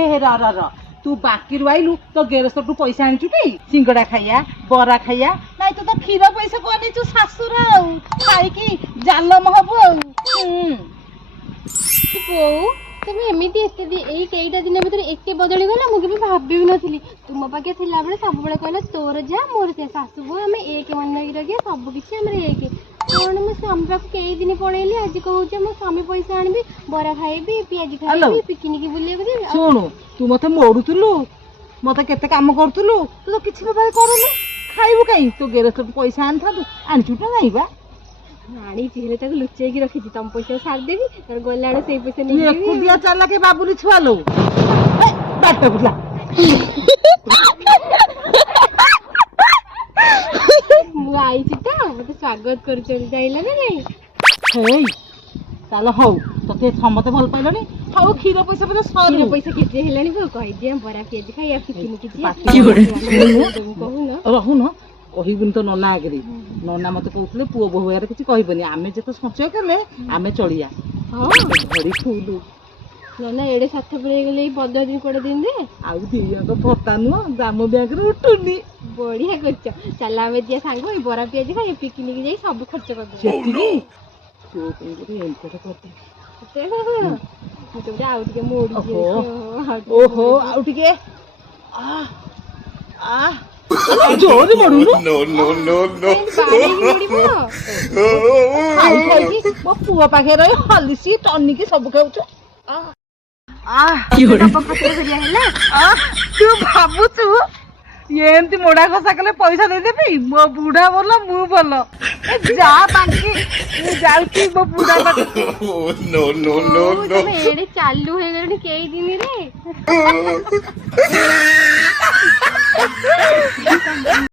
हे र तू बाकी आइलु तो गेरस्तु पैसा आनीचुटी सिंगड़ा खाइया बरा खाइया नाइ तो क्षीर पैसा को आनीचु शाशुर खाइकी जालम हबु बोऊ तुम एमती एईटा दिन भर एत बदली गला मुझे भाभी नी तुम पाखे थिला बेले सब बेले कहला तोर जा मोर से सासू बो आम एक मन रखिया सब किसी एक कौन मुझे स्वामी पाक कई दिन पड़ेली आज कहूँ मो स्वामी पैसा आनबी बरा खाइबी पियाज खाइबी पिकनिक बुलिया शुणु तू मत मोड़ुलु मत केते काम करूँ तू तो किसी करूनु खाइबु कहीं तो गेरस्त पैसा आनी था आनीचु ना नहीं बा आनी लुचेक रखी तुम पैसा सारदेवी गला से पैसा नहीं चला के बाबुरी छुआ लो आई मत स्वागत कर चल हौ ते समते भल पाइलनी हौ क्षीर पैसा पैसा पैसा केते हेलानी कही बरा पियाज खाइया पिकनिक रहु न कहबुनि तो नना आगे नना मत कहते पुओ बहु किसी कहबनी आम जिते संचय कले आम चलिया घड़ी फुलु नना एडे साथ गले 15 दिन 20 दिन रे आउ दिया भत्ता नुह दाम ब्याग उठुनी बढ़िया कर चल आम दिया सांग बरा पियाज खाई पिकनिक जाई सब खर्च कर ओहो आउ टिके जोर मरु मो पुआ पाखे रही हलिसी टनिकी सब खाऊ तू भावुचु एमती मोड़ा घसा कले पैसा देदेबी मो बुढ़ा बोल मु बोल जा बाकी जाऊँ मो बुढ़ा चालू हो गए कई दिन रे